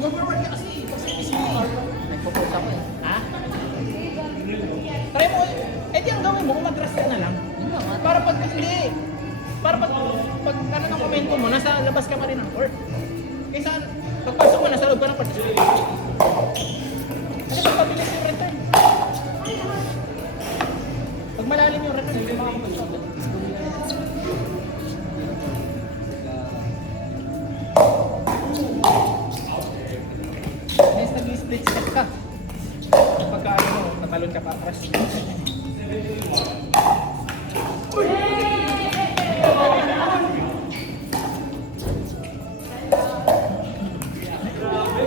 Mag-forward ka kasi isi Nagpo-post ako eh. ha? Try mo, di ang gawin mo, mag-rest ka na lang. Para pag hindi, para pag ano ng komento mo, nasa labas ka pa rin ng court. Kaysa, pagpasok mo, nasa loob ka ng court. Kasi pagpabilis yung return. Pag malalim yung return, hindi makakapag-shot. Next, nag-split step ka. Pagka ano mo, natalon ka pa, crush.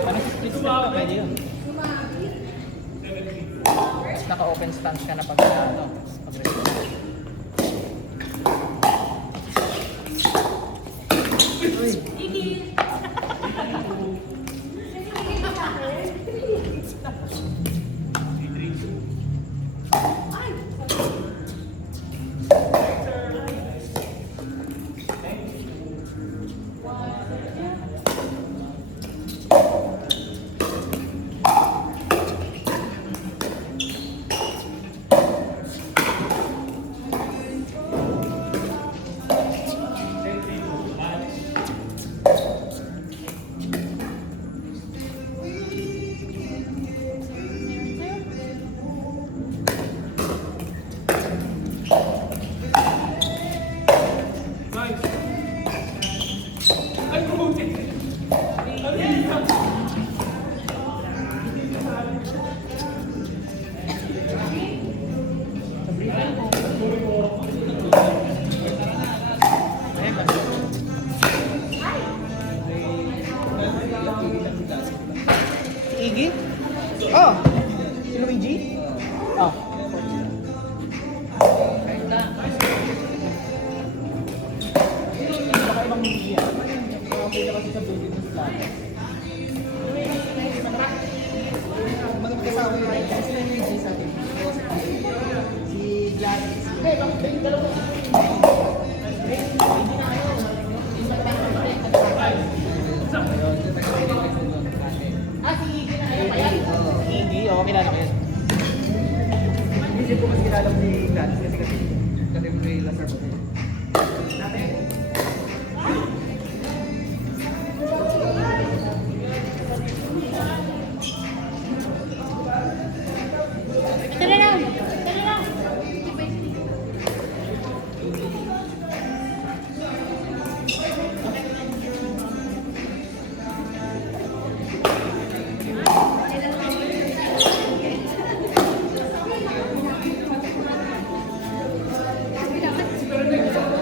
Ano si split step ka? Pwede yun. Naka-open stance ka na pag ano, pag-release. Iggy? Oh! Si Luigi? Oh. Baka ibang Luigi yan. Okay na kasi sa building ng slot. Magkakasawa yung right. Kasi na yung Luigi sa atin. Si Gladys. Hey, bakit ba yung dalawa? Hindi na kayo. Si Iggy na kayo pa yan? Iggy? Oo, kilala ko yun. Hindi ko mas kilala ko si Gladys kasi may Lazar po. Tara lang! Tara lang! Pero